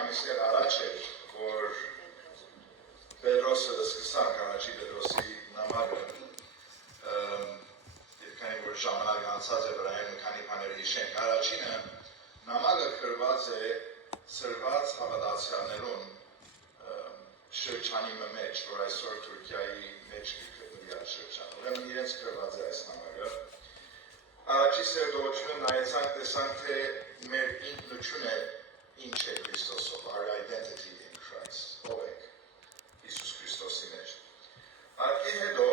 ամիսներ առաջ էր, որ Պետրոսը սկսանք առաջի Պետրոսի նամակը եւ քանի որ ժամանակ անցած է վրայում քանի բաներ հիշենք։ Առաջինը նամակը գրված է սրված հավատացյալներուն շրջանի մեջ, որ այսօր Թուրքիայի մեջ գտնվի այդ շրջան։ Ուրեմն իրենց գրված է այս նամակը։ Առաջի սերտողությունը նայեցանք, տեսանք, թե մեր ինքնությունը ինչ է Քրիստոսով, our identity in Christ, ով ենք Հիսուս Քրիստոսի մեջ։ Ակի հետո,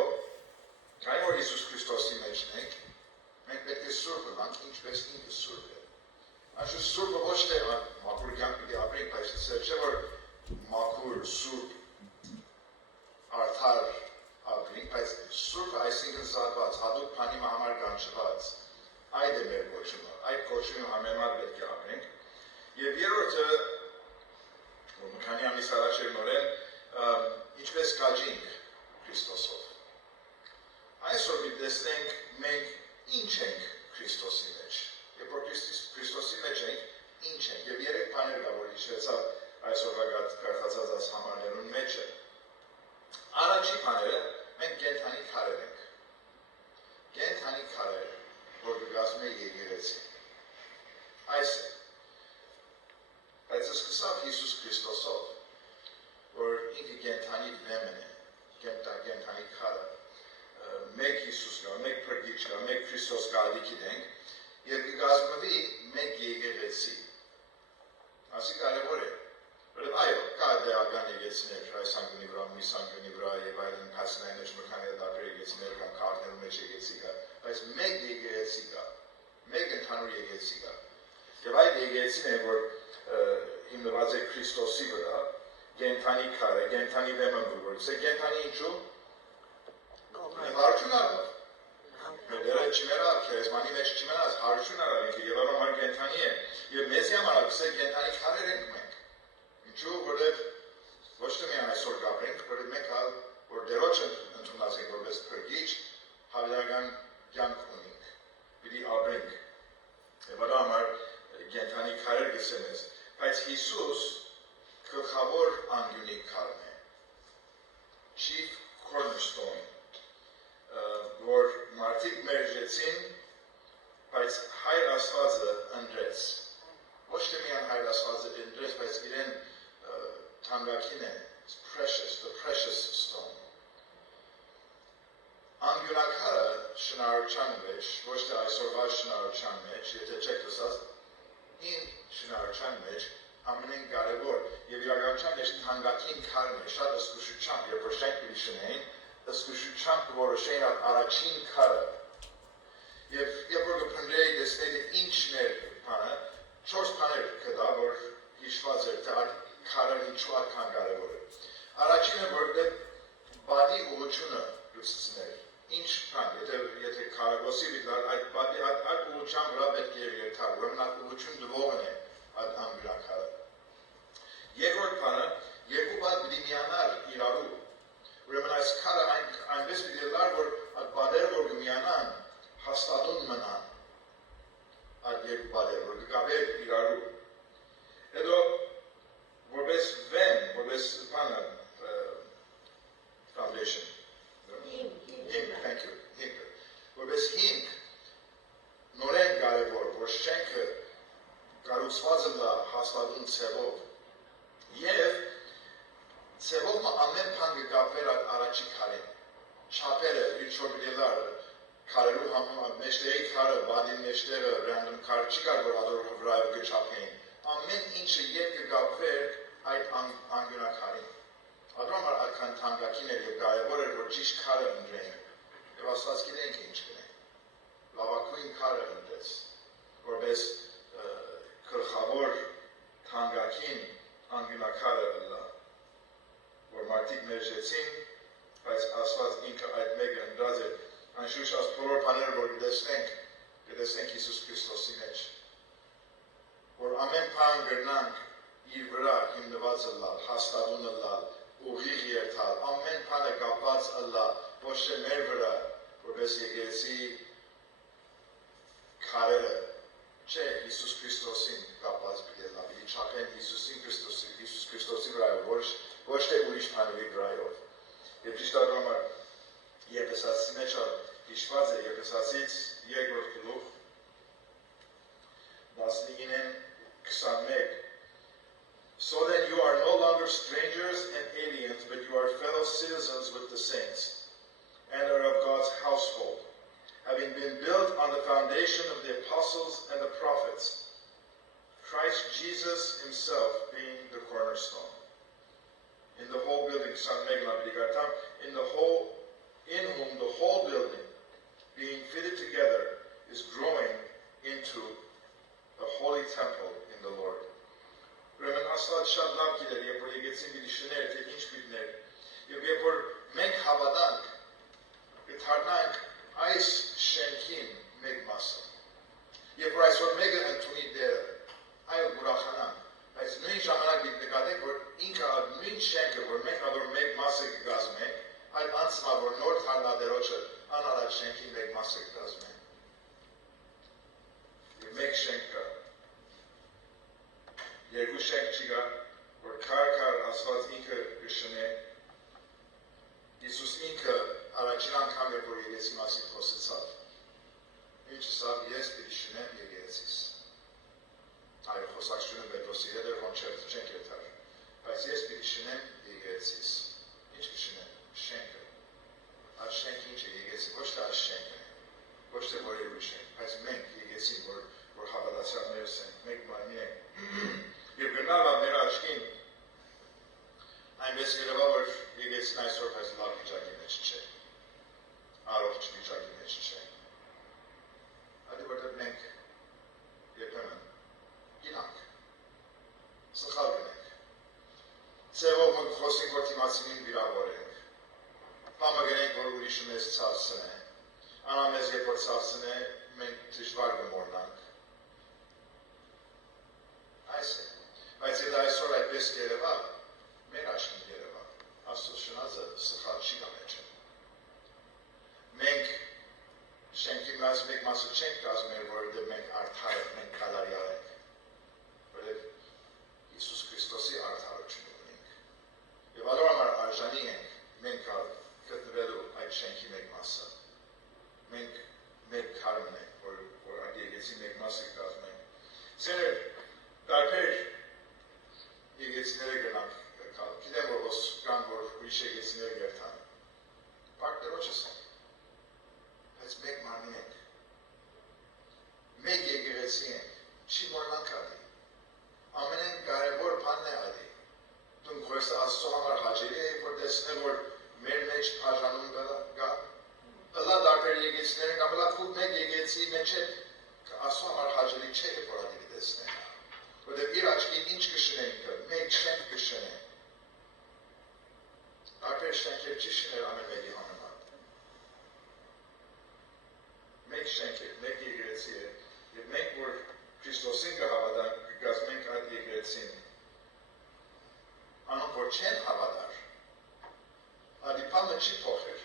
քանի որ Հիսուս Քրիստոսի մեջն ենք, մենք պետք է սուրբ լինենք, ինչպես ինքը սուրբ է։ Այսինքն սուրբը ոչ թե մաքուր կյանք պիտի ապրենք, բայց չէ որ մաքուր, սուրբ, արդար ապրենք, բայց սուրբը այսինքն զատված, հատուկ բանի համար կանչված, այդ է մեր կոչումը, այդ կոչումը համեմատ պետք է ապրենք։ Եվ երրորդը, որ քանի ամիս առաջ էր նորեն, ինչպես կաճինք Քրիստոսով։ Այսօր մի տեսնենք մենք ինչ ենք Քրիստոսի մեջ։ Երբ որ Քրիստոսի մեջ ենք, ինչ ենք։ Եվ երեք բաներ կա, որ հիշեցավ այսօրվա կարդացած այս համարներուն մեջը։ Առաջի բաները մենք կենդանի քարեր ենք։ Կենդանի քարեր, որ կգազմում է եկեղեցի։ Այս է։ Բայց սկսավ Հիսուս Քրիստոսով, որ ինքը կենդանի վեմն է, կենդանի քարը, մեկ Հիսուս կա, մեկ փրկիչ կա, մեկ Քրիստոս կա գիտենք, եւ կգազմվի մեկ եկեղեցի։ Ասի կարևոր է, որովհետեւ այո, կա դեղական եկեղեցիներ, այս անկյունի վրա, մյուս անկյունի վրա եւ այլն փաստային մեջ մխանի դեպի եկեղեցիներ կամ քարտերու մեջ եկեղեցի կա, բայց մեկ եկեղեցի կա, մեկ ընդհանուր եկեղեցի կա։ Եվ այդ եկեղեցին է, որ հիմնված է Քրիստոսի վրա, կենդանի քարը, կենդանի վեմը գուրգորից է, կենդանի ինչու։ Հարություն արավ։ Դերը չմերավ, քերեսմանի մեջ չմերած, հարություն արավ ինքը եւ արոմար կենդանի է։ Եվ մեզի համար ասե կենդանի քարեր ենք մենք։ Ինչու, որովհետեւ ոչ թե միայն այսօր կապրենք, որովհետեւ մենք որ դերոջը ընդունած ենք որպես փրկիչ, հավերական կյանք ունենք։ Պիտի ապրենք։ Եվ արա համար կենդանի քարեր գսեմ ես։ Բայց Հիսուս գլխավոր անկյունի քարն է։ Chief cornerstone, որ մարդիկ մերժեցին, բայց Հայր Աստվածը ընտրեց։ Ոչ թե միայն Հայր Աստվածը ընտրեց, բայց իրեն թանկագին է, precious, the precious stone։ Անկյունակարը շնարհության մեջ, ոչ թե այսօրվա շնարհության մեջ, եթե չեք լսած, ին շնարհության մեջ ամենեն կարևոր եւ իրականության մեջ թանկագին քարն է, շատ զգուշությամբ, երբ որ շենք պիտի շնային, զգուշությամբ որոշեին առաջին քարը։ Եվ երբ որ կփնտրեի տեսնել ինչն էր բանը, 4 բաներ կդա, որ հիշված էր, թե այդ քարը ինչու այդքան կարևոր է։ Առաջինը որտեղ բադի ուղղությունը լուսցներ։ Ինչ բան, եթե քարագոսի դիտար այդ բադի այդ ուղղության վրա պետք է երկար, ուրեմն այդ ուղղություն դվողն է այդ անգլակարը։ Երկրորդ բանը, երկու բան պիտի միանար իրարու։ Ուրեմն այս քարը այնպես պիտի լար, որ այդ բադերը որ կմիանան, հաստատուն մնան։ Այդ երկու բադերը, որ կգաբեր իրարու։ Հետո որպես վեմ, որպես բանը foundation. Thank you. Որպես հիմք նորեն կարևոր, որ շենքը կառուցված է հաստատուն ցևով եւ ցևով ամեն բան կկապվեր առաջի քարին չափերը իջորելար քարերու համար մեջտեղի քարը բադին մեջտեղը ռանդոմ քար չի կար որ ադոր վրայով կչափեին ամեն ինչը երբ կկապվեր այդ անկյունակարին ադրամար այդքան թանկագին էր եւ կարեւոր էր որ ճիշտ քարը ընտրեին եւ Աստված գիտենք ինչ կնեն լավագույն քարը ընտրեց որպես գլխավոր թանկագին անկյունակարը լա որ մարդիկ մերժեցին բայց Աստված ինքը այդ մեկը ընտրած էր անշուշտ այս բոլոր բաները որ կտեսնենք Հիսուս Քրիստոսի մեջ որ ամեն բան գրնանք իր վրա հիմնված լալ հաստատուն լալ ուղիղ երթալ ամեն բանը կապված լա ոչ թե մեր վրա որպես եկեղեցի քարերը չէ Հիսուս Քրիստոսին կապված պիտի լա չափեն Հիսուս Քրիստոսի վրայով, ոչ թե ուրիշ բաների վրայով։ Եվ ճիշտորեն համար Եփեսացի մեջ հիշված է Եփեսացից 2-րդ գլուխ 19-ին 21 So that you are no longer strangers and aliens, but you are fellow citizens with the saints and are of God's household, having been built on the foundation of the apostles and the prophets, Christ Jesus himself being the cornerstone. In the whole building, in whom the whole building, being fitted together, is growing into the holy temple in the Lord. Ուրեմն Աստված շատ լավ գիտեր, երբ որ եկեցին պիտի շներ, թե ինչ պիտի ներ, եւ երբ որ մենք հավատանք, կդառնանք այս շենքին մեկ մասը։ Երբ որ այսօր մեկը ընդունի դերը, այո ուրախանանք, բայց նույն ժամանակ պիտի նկատենք, որ ինքը նույն շենքը, որ մենք հաջորդ մեկ մասը կգազմենք, այդ անցմա, որ նոր թարնադերոջը անալած շենքին մեկ մասը կգազմենք։ Եվ մեկ շենք կա։ Երկու շենք չկա, որ քար Աստված ինքը կշնե։ Հիսուս ինքը առաջին անգամ երբ որ եկեցի մասին խոսեցավ։ Ինչ ասավ, ես պիտի շնեմ եկեղեցիս։ Այո, խոսակցությունը Պետրոսի հետ էր, ոնց չենք երթար։ Բայց ես պիտի շնեմ եկեղեցիս։ Ինչ կշնեմ, շենքը։ Այդ շենքը ինչ է, եկեղեցի, ոչ թե այդ շենքն է, ոչ թե որևէ շենք, բայց մենք եկեղեցին, որ հավատացյալներս ենք, մենք մարմին ենք։ Եվ գնալա մեր աչքին այնպես երևա, որ եկեցին այսօր բայց լավ վիճակի մեջ չէ, առողջ վիճակի մեջ չէ։ Այդի որտեղ մենք երբեմն գինանք, սխալ գնենք, ծևով խոսենք, որ թիմացինին վիրավորենք, պամը գնենք, որ ուրիշը մեզ ծավսն է, անամեզ երբ որ ծավսն է, մենք դժվար գմորնանք, այս է։ Բայց եթե այսօր այդպես երևա, մեր աչքին երևա, Աստծո շնացը սխալ չի կամեջը։ Մենք շենքի մեկ մասը չենք կազմել, որովհետև մենք արդար ենք, մենք կալարյալ ենք, որովհետև Հիսուս Քրիստոսի արդարությունը ունենք։ Եվ այդու համար արժանի ենք մենք գտնվելու այդ շենքի մեկ մասը։ Մենք մեր քարմն ենք, որ այդ եկեցի մեկ մասը կազմենք։ Սեր տարբեր եկեցիները գնանք կալ, գիտեմ որ կան, որ ուրիշ եկեցիները երթան, պարտերոջս ենք, բայց մեկ մարմին ենք, մեկ եկեղեցի ենք, չի մորնանք ադի, ամենեն կարևոր բանն է ադի, դու քրոստը Աստծո համար հաճելի է, որ տեսնել, որ մեր մեջ բաժանում կա, ըլա տարբեր եկեցիները կամ ըլա քուտ մեկ եկեցի մեջ է, Աստծո համար հաճելի չէ, որ ադի տեսնել, որտեղ իր աչքին ինչ կշնենք, մեկ շենք կշնենք, տարբեր շենքեր չի շներ ամեն մեկի համեմատ, մեկ շենք է, մեկ եկեղեցի է, և մենք որ Քրիստոսին կհավատանք, կգազմենք այդ եկեղեցին, անոնք որ չեն հավատար, ադիպանը չի փոխեր,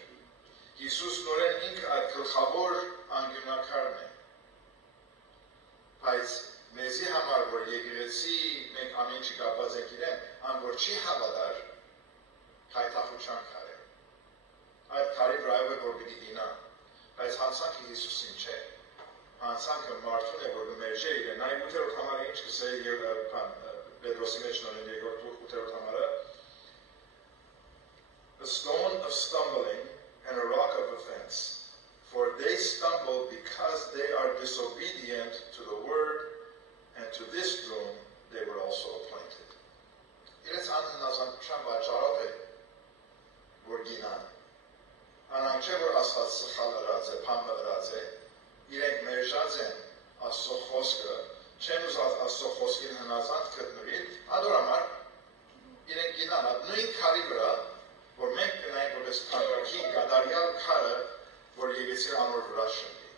Հիսուս նորեն ինքը այդ գլխավոր անկյունակարն է, բայց մեզի համար, որ եկեղեցի մենք ամեն ինչի կապված ենք իրեն, ան որ չի հավատար, քայթախության քար է։ Այդ քարի վրայով է, որ պիտի գինա, բայց հանցանքը Հիսուսին չէ։ Հանցանքը մարդուն է, որ մերժե իրեն։ Այն 8-րդ համարը ինչ կսե Պետրոսի մեջ նորեն 2-րդ 8-րդ համարը A stone of stumbling and a rock of offense, for they stumble because they are disobedient to the word, and to this doom they were also appointed. Իրենց անհնազանդության պատճառով է, որ գինան։ Անանք չէ, որ Աստված սխալ ըրած է, փամը ըրած է, իրենք մերժած են Աստծո խոսքը, չեն ուզած Աստծո խոսքին հնազանդ գտնվին, ադոր համար իրենք գինան, նույն քարի վրա, որ մենք գնայինք որպես քաղաքին կատարյալ քարը, որ եկեցի անոր վրա շնորհի։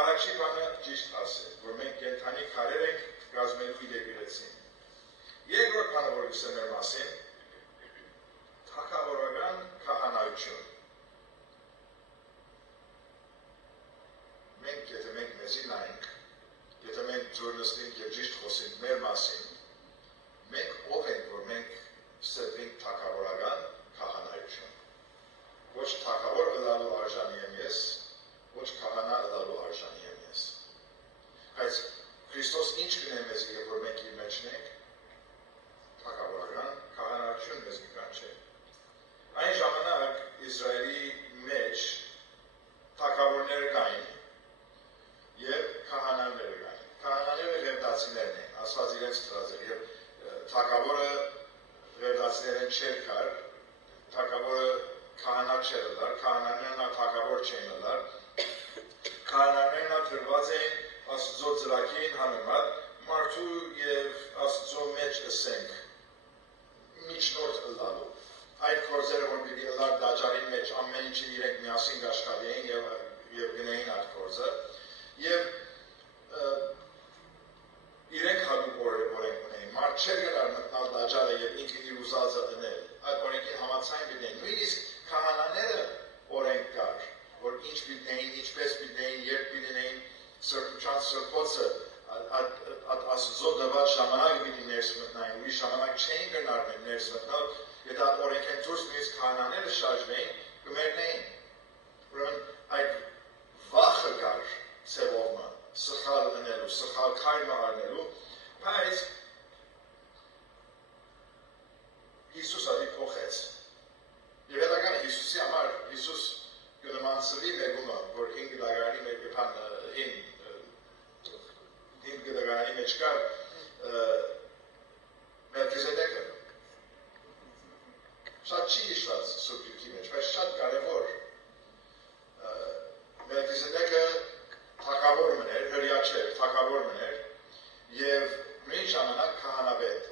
Առաջի բանը ճիշտ ասել, որ մենք կենդանի քարեր ենք կազմելու եկեղեցին։ Երկրորդ բանը, որ գսեմ մեր մասին, թագավորական քահանայություն։ Մենք, եթե մենք մեզի նայենք, եթե մենք ձոր նստենք և ճիշտ խոսենք մեր մասին, թագավորը վերդասներեն չեր կար, թագավորը քահանա չեր լար, քահանաներն թագավոր չեն լար, քահանաներն դրված էին Աստծո ծրագիրին համեմատ, մարդու եւ Աստծո մեջ ասենք միջնորդ ըլլալու։ Այդ գործերը, որ պիտի ըլլար դաջարի մեջ ամեն ինչին իրենք միասին աշխատեին եւ գնային այդ գործը, եւ իրենք հատուկ օրենք ունեին, մարդ չէր գնար մտնալ դաջարը եւ ինքը իր ուզածը դնել, այդ օրենքի համաձայն պիտի նույնիսկ քահանաները օրենք կար, որ ինչ պիտի ինչպես պիտի երբ պիտի սրբության սրբոցը Աստծո դված ժամանակ պիտի ներս մտնային, ուրիշ ժամանակ չէին գնար ներս մտնել, եթե այդ օրենքեն դուրս նույնիսկ քահանաները շարժվեին, կմերնեին։ Ուրեմն այդ վախը կար ցևովը, սխալ դնելու, սխալ քայլ առնելու, բայց Հիսուս ադի փոխեց։ Եվ հետագան Հիսուսի համար Հիսուս գնամանցվի մեգումը, որ 5 դարանի մեջ բան 5 դարանի մեջ կար Մելքիզեդեկը։ Շատ չի հիշված սուրբյուրքի մեջ, բայց շատ կարևոր։ Մելքիզեդեկը թագավոր մներ, հրյա չէր, թագավոր մներ, եւ նույն ժամանակ քահանաբեդ։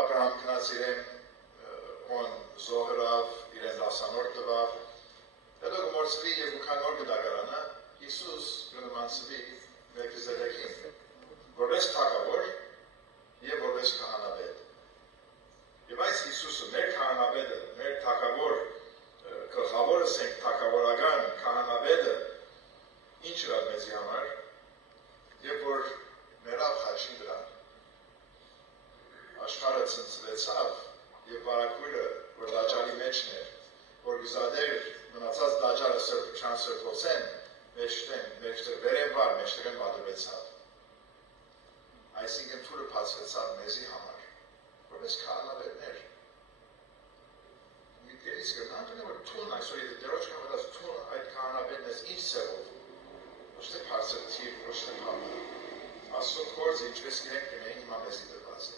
Աբրահամ գնաց իրեն on զոհրավ, իրեն դասանորդ տվավ, հետո գմորցվի եւ ուքանոր գդագարանը, Հիսուս գնամանցվի Մելքիզեդեկին, որպես թագավոր եւ որպես քահանաբեդ։ Եվ այս Հիսուսը, մեր քահանաբեդը, մեր թագավոր, գլխավորս ենք թագավորական քահանաբեդը, ինչ էր մեզի համար, եւ որ ներավ խաչին դրան, աշխարհը ցնցվեցավ եւ բարակույրը, որ դաջարի մեջն էր, որ գզադեր մնացած դաջարը սրբության սրբոցեն, մեջտեղ վերեն վար, մեջտեղ պատրվեցավ։ Այսինքն թուրը բացվեցավ մեզի համար, որպես քահանաբեդներ։ Միտքերից կրնան դնեմ, որ թուն այսօր եթե դերոջ կամետած թուն այդ քահանաբեդն ես ինչ սեղով, ոչ թե պարծրթիր, ոչ թե պամը, Աստծո գործը ինչպես կրենք կնեին հիմա մեզի դրված է։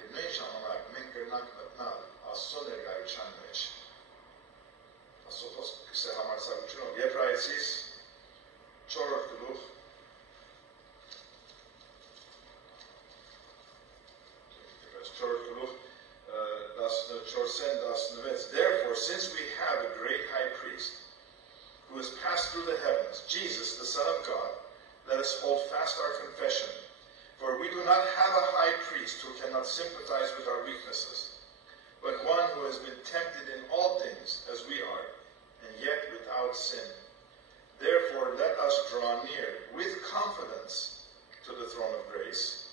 Եվ նույն ժամանակ մենք կրնանք մտնալ Աստծո ներկայության մեջ։ Աստծո խոսքը կսե համարձակությունով, Եբրայեցիս 4-րդ գլուխ 14-16. Therefore, since we have a great high priest who has passed through the heavens, Jesus, the Son of God, let us hold fast our confession. For we do not have a high priest who cannot sympathize with our weaknesses, but one who has been tempted in all things as we are, and yet without sin. Therefore, let us draw near with confidence to the throne of grace,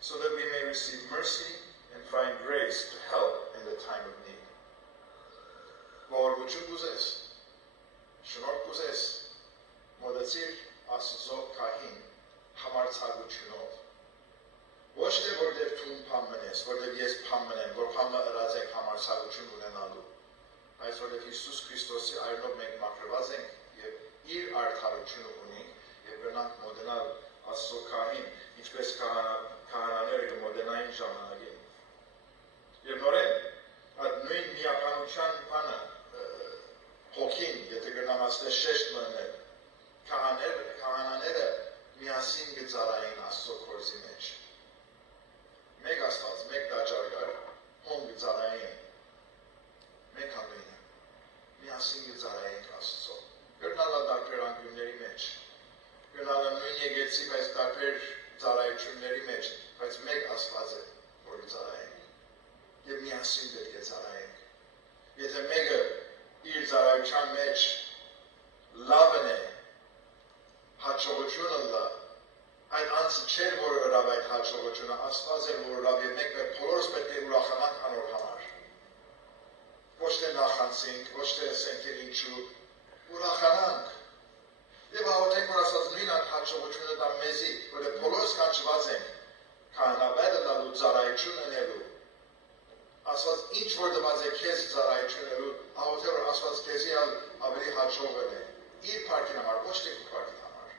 so that we may receive mercy and find grace to help in the time of need. Ողորմություն կուզես, շնորհ կուզես, մոտեցիր Աստծո քահին համարձակությունով։ Ոչ թե որտեղ թուն փամ մնես, որտեղ ես փամ մնեմ, որ փամը ըրած եք համարձակություն ունենալու, բայց որտեղ Հիսուս Քրիստոսի այրնով մենք մաքրված ենք եւ իր արդարությունը ունենք եւ գնանք մոտենալ Աստծո քահին, ինչպես քահանաները կմոտենային ժամանակին։ Եվ նորեն, այդ նույն միապանության բանը, հոգին, եթե գրնամացնես շեշտ մնել, քահանաները միասին գծարային Աստծո գործի մեջ։ Մեկ Աստված, մեկ դաջարգար, հոն գծարային, մեկ ամենը, միասին գծարային Աստծո։ Գրնալա դարբեր անկյունների մեջ, գրնալա նույն եկեցի, բայց դարբեր ծարայությունների մեջ, բայց մեկ Աստված է, որ գծարային։ Եվ միասին պետք է ծարայենք։ Եթե մեկը իր ծարայության մեջ լավն է, հաջողությունը լա, այդ անձը չէր, որ ըրավ այդ հաջողությունը, Աստված էր, որ ըրավ, և մենք բոլորս պետք է ուրախանանք անոր համար։ Ոչ թե նախանցենք, ոչ թե ասենք էլ ինչու, ուրախանանք։ Եվ աղոթենք, որ Աստված նույն այդ հաջողությունը դա մեզի, որ բոլորս կանչված ենք, քահանաբեդը լալու ծարայություն ընելու։ Աստված ինչ որ դված է քեզ ծարայությունելու, աղոթե որ Աստված քեզի ավելի հաջող է, իր փառքին համար, ոչ թե քո փառքին համար,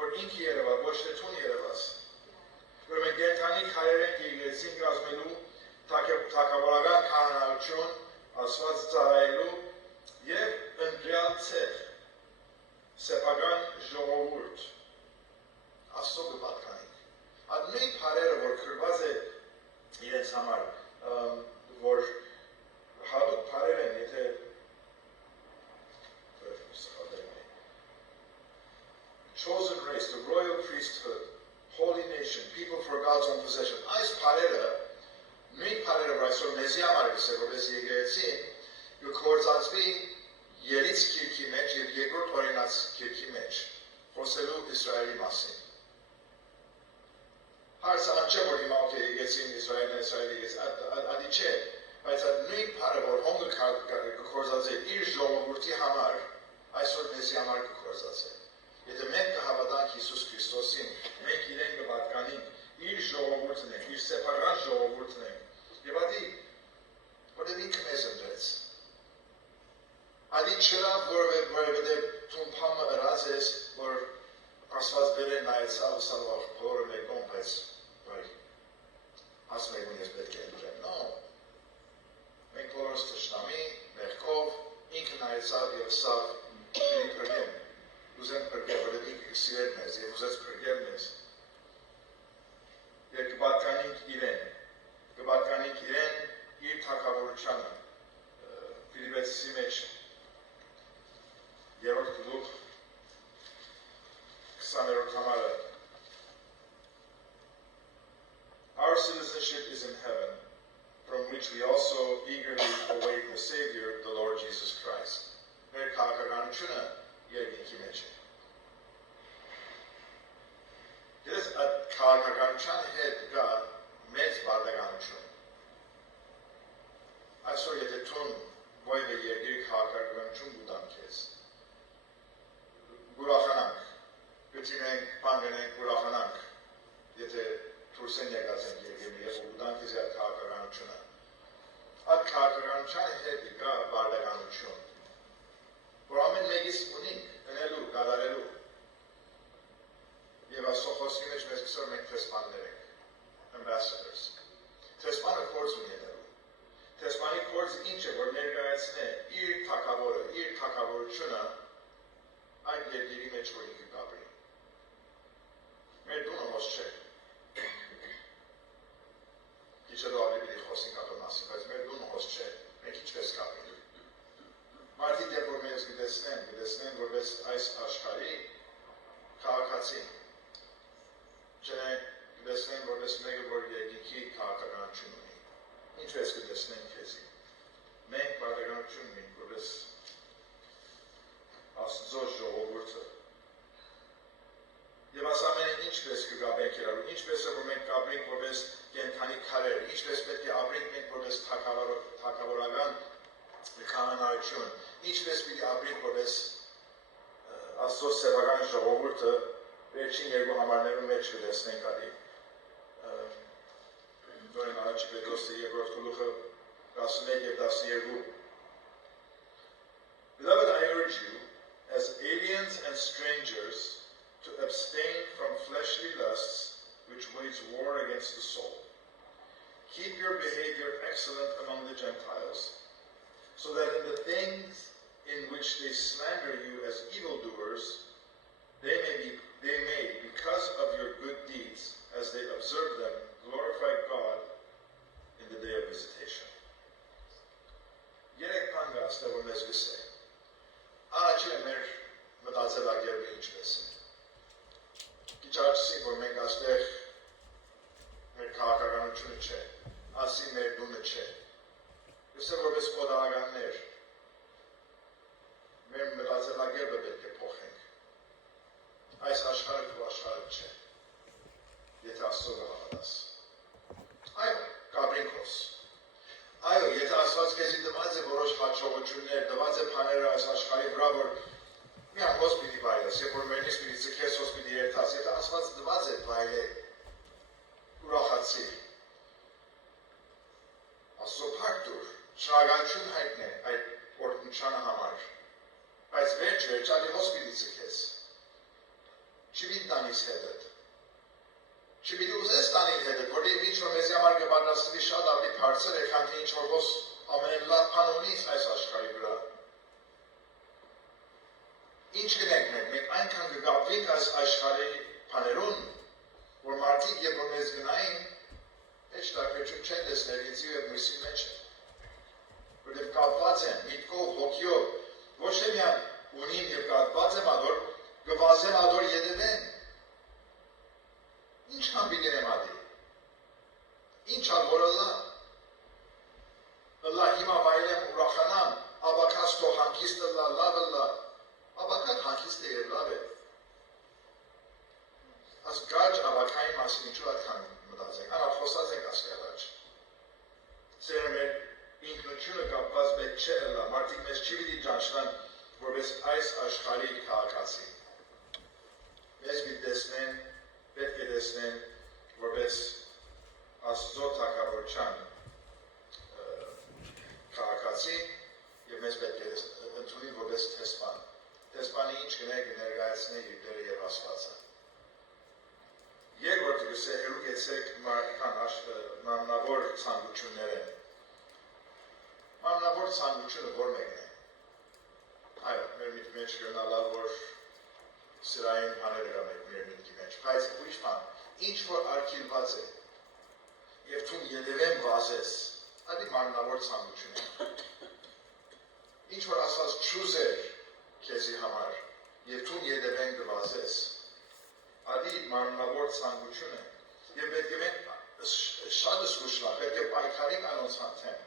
որ ինքը երևա, ոչ թե թուն երևաս։ Ուրեմն կենդանի քարեր ենք եկեղեցին կազմելու, թագավորական քահանայություն, Աստված ծառայելու եւ ընտրյալ ցեղ, սեփական ժողովուրդ Աստծո կպատկանենք։ Այդ նույն քարերը, որ քրված է իրենց համար, որ հատուկ քարեր են, եթե chosen race, the royal priesthood, holy nation, people for God's own possession. Այս քարերը, նույն քարերը, որ այսօր մեզի համար գսե, որպես եկեղեցին, կգործածվի Երից քիրքի մեջ եւ երկրորդ օրինաց քիրքի մեջ, խոսելու Իսրայելի մասին։ Հարցը անչե որ հիմա օքեյ եկեցին Իսրայելի եկեցին, ադի չէ, բայց այդ նույն քարը, որ հոնգը կգործածե իր ժողովրդի համար, այսօր մեզի համար կգործածե։ Եթե մենք կհավատանք Հիսուս Քրիստոսին, մենք իրեն կպատկանենք իր ժողովուրդն ենք, իր սեփական ժողովուրդն ենք։ Եվ ադի, որտեղ ինքը մեզ ընտրեց։ Ադի չրա, որովհետև թումփամը ըրած ես, որ Աստված բերեն նայեցավ սալվախ բոլորը մեկում, բայց ասում եք ես պետք է ընտրեմ։ No։ Մենք բոլորս թշնամի, մեղքով, ինքը նայեցավ եւ սավ մենք փրկեմ։ Ուզենք փրկել, որովհետև ինքը սիրել մեզ եւ ուզեց փրկել մեզ։ Եվ կպատկանենք իրեն իր թագավորությանը։ Ֆիլիպպեցի մեջ 3-րդ գլուխ 20-րդ համարը Our citizenship is in heaven, from which we also eagerly await the Savior, the Lord Jesus Christ. Մեր քաղաքականությունը երկինքի մեջ է։ Դες այդ քաղաքականության հետ կա մեծ բարդականություն։ Այսօր եթե տուն ոյվե երկրի քաղաքականություն գուտանք ես, գուրախանանք, գտինենք, բանգնենք, գուրախանանք, եթե թուրսեն եկած ենք երկրի և գուտանք ես այդ քաղաքականությունը։ Այդ քաղաքականության հետ կա բարդականություն, որ ամեն մեկից ունենք, ընելու, կատարելու։ Եվ Աստծո խոսքի մեջ մեզ կսոր մենք թեսպաններ ենք, ambassadors։ Թեսպանը կորձ ունի ենելու։ Թեսպանի կորձը ինչ է, որ ներկայացնե իր թագավորը, իր թագավորությունը այդ երկրի մեջ, որ ինքը կապրի։ Մեր տունը հոս չէ։ Իչելով ավելի պիտի խոսենք ապը մասին, բայց մեր տունը հոս չէ, մենք ինչպես կապրի։ Մարդիկ երբ որ մեզ գտեսնեն, որպես այս աշխարհի քաղաքացի, գտեսնեն, որպես մեկը, որ երկինքի քաղաքականություն ունի, ինչպես գտեսնեն քեզի։ Մենք բարդականություն ունենք, որպես Աստծո ժողովուրդը։ Եվ աս ամենը ինչպես կգաբենք իրարու, ինչպես է, որ մենք կապրենք որպես կենդանի քարեր, ինչպես պետք է ապրենք մենք որպես թագավորական քահանայություն, ինչպես պիտի ապրենք որպես Աստծո սեփական ժողովուրդը վերջին երկու համարներում մեջ կտեսնենք ադի։ Դորեն առաջի Պետրոսի երկրորդ գլուխը 11 եւ 12 Beloved, I urge you, as aliens and strangers, to abstain from fleshly lusts which wage war against the soul. Keep your behavior excellent among the Gentiles, so that in the things in which they slander you as evildoers, they may, because of your good deeds, as they observe them, glorify God in the day of visitation. Երեք բան կա այստեղ որ մեզ գսե։ Առաջինը մեր մտածելակերպը ինչպես է։ Քիչ աչքի որ մենք այստեղ մեր քաղաքականությունը չէ, ասի մեր դունը չէ։ Եսը որպես խոդարականներ մեր մտածելակերպը պետք է փոխենք։ Այս աշխարհը քո աշխարհը չէ։ Եթե Աստծո հավատաս։ Այո, կապրինքոս։ Այո, եթե Աստված քեզի տված է որոշ հաջողություններ, տված է բաները այս աշխարհի վրա, որ մի ամոս պիտի բայլես, երբ որ մենից պիտի ձգես, ոս պիտի երթաս, եթե Աստված տված է բայլել, ուրախացի։ Աստծո փառք տուր, շնորհակալություն հայտնե այդ օրհնությանը համար, բայց վերջ ադի ոս պիտի ձգես, չի պիտի տանիս հետդ, Չպիտի ուզես տանիլ հետը, որտեղ ինչ որ մեզի համար կպատրաստվի շատ ավելի բարձր է, քան թե ինչ որ ոս ամեն լավ բան ունի այս աշխարհի վրա։ Ինչ կնենք մենք այնքան կգապվենք այս աշխարհի բաներուն, որ մարդիկ երբ որ մեզ գնային, հեչ տարբերություն չեն տեսնել ինձի և մյուսի մեջ է։ Որտեղ կապված են միտքով, հոգիով, ոչ թե միայն ունիմ և կապված եմ ադոր, կվազեմ ադոր ետևեն։ Ինչքան պիտի եմ ադի։ Ինչ ալվոր ըլլա։ Ըլլա հիմա վայրեմ ուրախանամ, աբակաս թող հանգիստ ըլլա, լավ ըլլա։ Աբակատ հանգիստ է և լավ է։ Աս գաջ աբակային մասին ինչու այդքան մտածենք, անալ խոսած ենք ասկի առաջ։ Սերը մեր ինքնությունը կապված պետք չէ ըլլա, մարդիկ մեզ չի պիտի ճանչնան, որպես այս աշխարհի քաղաքացի։ Մեզ պիտի տեսնեն, պետք է տեսնեն, որպես Աստծո թագավորության քաղաքացի և մեզ պետք է ընդունի որպես տեսպան։ Տեսպանի ինչ կներկայացնի իր Տերը և Աստվածը։ Երկրորդ գսե հերու գեցեք մարմնավոր ցանկություններ են։ Մարմնավոր ցանկությունը որ մեկն է։ Այո, մեր միտքի մեջ կրնալալ, որ սրային բաներ կա մեր միտքի մեջ, բայց ուրիշ բան, ինչ որ արգելված է, և թուն ետևեն վազես, ադի մարմնավոր ցանկություն է։ Ինչ որ ասած չուզեր քեզի համար, և թուն ետևեն կվազես, ադի մարմնավոր ցանկություն է, և պետք է մենք շատ զգուշլա, պետք է պայքարենք անոնց հանդեպ։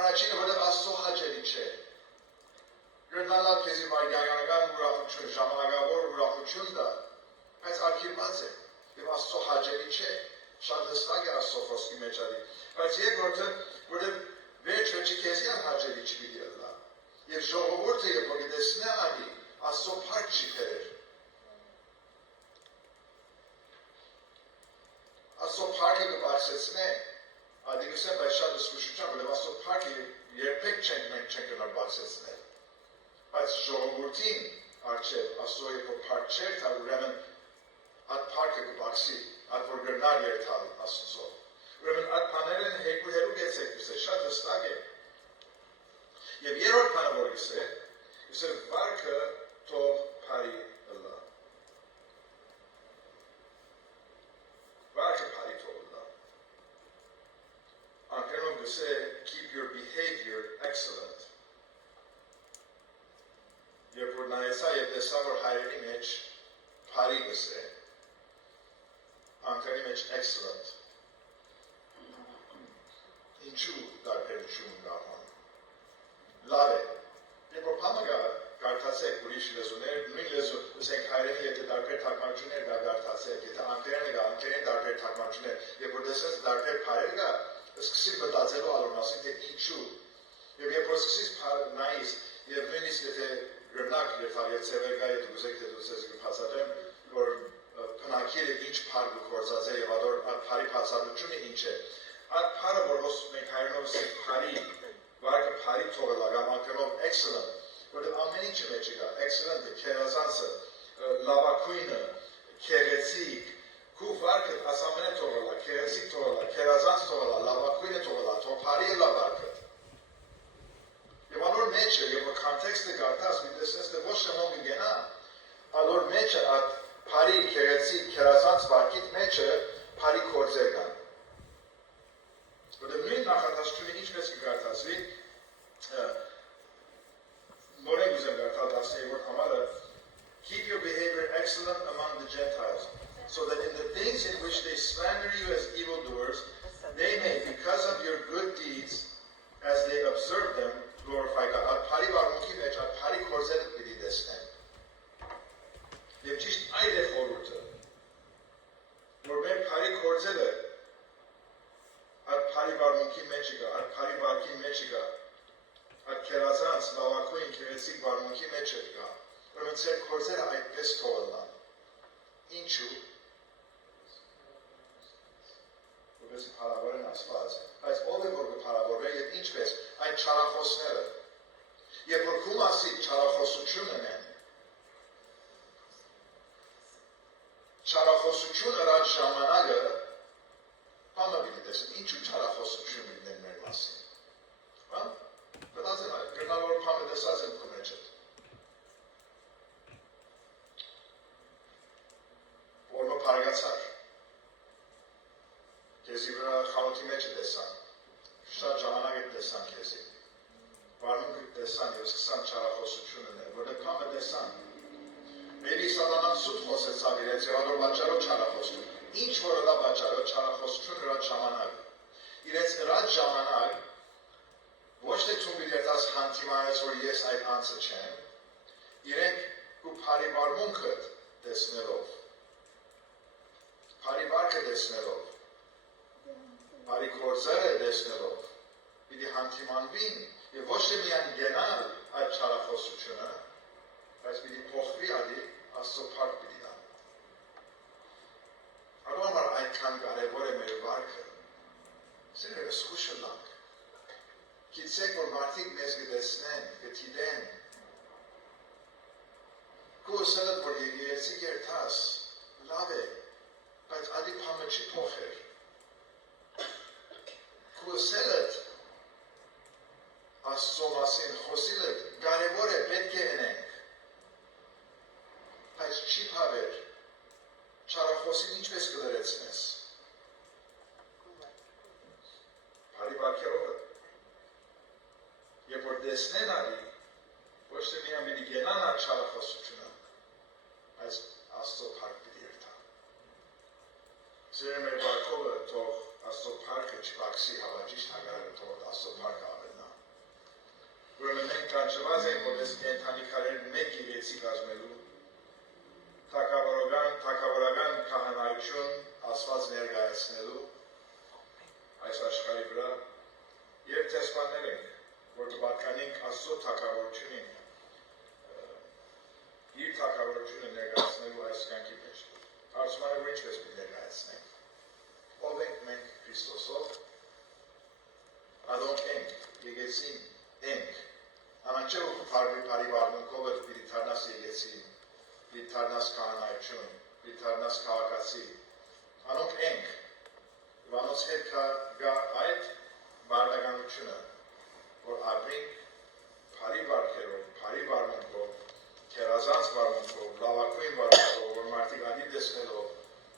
Առաջինը, որտեղ Աստծո հաճելի չէ։ Գրնալալ քեզի վայրկյանական ուրախություն, ժամանակավոր ուրախություն դա, բայց արգելված է, և Աստծո հաճելի չէ, շատ հստակ է Աստծո խոսքի մեջ ադի, բայց երկրորդը, որտեղ վերջ-վերջի քեզի հաճելի չպիտի ըլլա, և ժողովուրդը երբ որ կտեսնե ադի, Աստծո փառք չի բերեր։ Աստծո փառքը կբարձրացնե, ադի գսեմ, բայց շատ զգուշությամբ, որտեղ Աստծո փառքը երբեք չենք գնալ բարձրացնել։ Բայց ժողովուրդին առջև Աստծո երբ որ փառք չէր տալ, ուրեմն այդ փառքը կբարձի, այդ որ գրնար երթալ Աստծո։ Ուրեմն այդ բաներն հերու գեցեք գսե, շատ հստակ է։ Եվ երրորդ բանը որ գսե վարքը թող փարի ըլլա։ Վարքը փարի թող ըլլա։ Անգլերենով գսե keep your behavior excellent։ Երբ որ նայեցա և տեսա, որ հայրենի մեջ փարի գսե, անգլերի մեջ excellent։ Ինչու տարբերություն կան։ Լավ է։ Երբ որ բանը կարդացեք ուրիշ լեզուներ, նույն լեզու, ասենք հայրենի եթե տարբեր թարգմանություններ կա կարդացեք, եթե անգլերենը կա, անգլերեն տարբեր թարգմանություններ, երբ որ տեսես տարբեր փարեր կա, սկսի մտածելու ալոր մասին, թե ինչու։ Եվ երբ որ սկսείς նայիս, և նույնիսկ եթե գրնակ և ծևեր կա, եթե ուզեք թե դուք ես կփածադրեմ, որ պնակիրը ինչ փար գործած է և ադոր այդ փարի փածադրությունը ինչ է։ Այդ փարը, որ մենք հայրենով ասենք փարի, վարկը փարի թողել ագամ անգլերենով excellent, որտեղ ամեն ինչը մեջը կա, excellent-ը, քերազանցը, լավագույնը, քեղեցիկ, քու վարկը աս ամենը թողել է, քեղեցիկ թողել է, քերազանց թողել է, լավագույնը թողել է, թող փարի է լավ վարկը։ Եվ անոր մեջը, երբ որ կոնտեքստը կարդաս, մի տեսնես թե ոչ թե մոմ կգենա, անոր մեջը այդ փարի քեղեցիկ քերազանց վարկիտ մեջը փարի գործեր կան։ Որտեղ նույն նախադասությունը ինչպես կկարդացվի, նորեն ուզեմ կարդալ 17-րդ համարը, keep your behavior excellent among the Gentiles, so that in the things in which they slander you as evildoers, they may, because of your good deeds, as they observe them, glorify God. Այդ փարի վարմունքի մեջ, այդ փարի գործերը պիտի տեսնեն։ Եվ ճիշտ այդ է խորհուրդը, որ մեր փարի գործերը այդ փարի վարմունքի մեջ կա, այդ փարի վարքի մեջ կա, այդ քերազանց լավագույն քերեցիկ վարմունքի մեջ կա։ Ուրեմն ձեր գործերը այդպես թողնան։ Ինչու՞։ Որպես փարավոր են Աստված, բայց ով է որ կփարավորվի եւ ինչպես այդ չարախոսները։ Երբ որ քու մասի չարախոսությունն են, չարախոսությունը ռաջ տեսին, ինչու չարախոսություն լինեն մեր մասին։ Հա? Մտածեմ այդ, գրնավոր պամը դեսած եմ քո մեջ էդ։ Որմը պարգացար։ Քեզի վրա խանութի մեջ է տեսան, շատ ժամանակ է տեսան քեզի։ Վարմունքը տեսան և սկսան չարախոսություն ունել, որը պամը տեսան։ Maybe սատանան սուտ խոսեցավ իրենց և ադոր բաճարով չարախոսություն։ Ինչ որ ըլա բաճարով չարախոսություն ըրած ժամանակ։ Իրենց ըրած ժամանակ ոչ թե ծումբի դերտաց հանդիմանեց, որ ես այդ անձը չեմ, իրենք ու պարի վարմունքը տեսնելով, պարի վարկը տեսնելով, պարի գործերը տեսնելով, պիտի հանդիմանվին և ոչ թե միան գենալ այդ չարախոսությունը, բայց պիտի փոխվի ադի Աստծո փառք պիտի տա։ Ադոմար այդքան կարևոր է մեր վարքը։ Սիրելիս խուշը լանք։ Գիտեք, որ մարդիկ մեզ գտեսնեն, գտիդեն։ Քո ուսելդ, որ եկեղեցի կերտաս, լավ է, բայց ադի պամը չի փոխեր։ Քո ուսելդ, Աստծո մասին խոսիլդ, կարևոր է, պետք է ընենք։ Բայց չի պավեր, չարախոսին ինչպես կլրեցնես։ Բարի բարգերովը։ Եվ որ դեսնեն ալի, ոչ թե միան պիտի գենան այդ չարախոսությունը, բայց Աստծո փառք պիտի երթա։ Սիրել մեր բարգովը թող Աստծո փառքը չպակսի հավաջիշտ հագարը թող Աստծո փառքը ավելնա։ Ուրեմն մենք կանչված ենք, որ ես կենթանի քարեր մեկ եկեցի կազմելու, թագավորական քահանայություն Աստված ներկայացնելու այս աշխարհի վրա եւ տեսփանել ենք, որ կպատկանենք Աստծո թագավորությունին, իր թագավորությունը ներկայացնելու այս կյանքի մեջ։ Հարցումը որ ինչպես պիտի ներկայացնենք։ Ով ենք մենք Քրիստոսով, adonk ենք, եկեցին ենք, անանչև բարի վարմունքով պիտի դառնաս եկեցին, պիտի դառնաս քահանայություն, պիտի դառնաս քաղաքացի, անոնք ենք, և անոնց հետ գա այդ բարդականությունը, որ ապրենք բարի վարքերով, բարի վարմունքով, քերազանց վարմունքով, լավագույն վարմունքով, որ մարդիկ ադի տեսնելով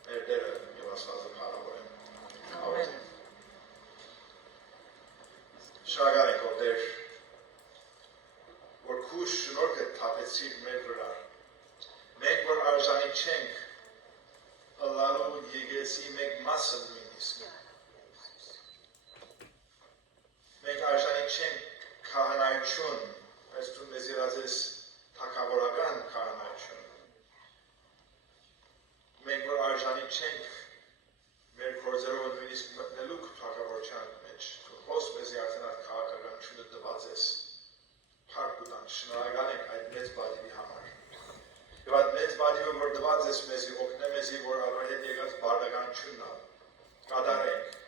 մեր Տերը և Աստվածը փառավորեն։ Ամեն։ Շնորհակալ ենք, Տեր, որ քու շնորհքը թափեցիր մեր վրա։ Մենք որ արժանի չենք ըլլալու եկեղեցի մեկ մասը նույնիսկ։ Մենք արժանի չենք քահանայություն, բայց դու մեզ եղած թագավորական քահանայություն։ Մենք որ արժանի չենք մեր գործերով նույնիսկ մտնելու թագավորության մեջ, դու հոս մեզ արդեն այդ քաղաքականությունը տված ես։ Փառք ուտան, շնորհակալ ենք այդ մեծ բադիվի համար։ Եվ այդ մեծ բադիվը, որ տված ես մեզի, օգնե մեզի, որ առայդ եկած բարդականությունն կատարենք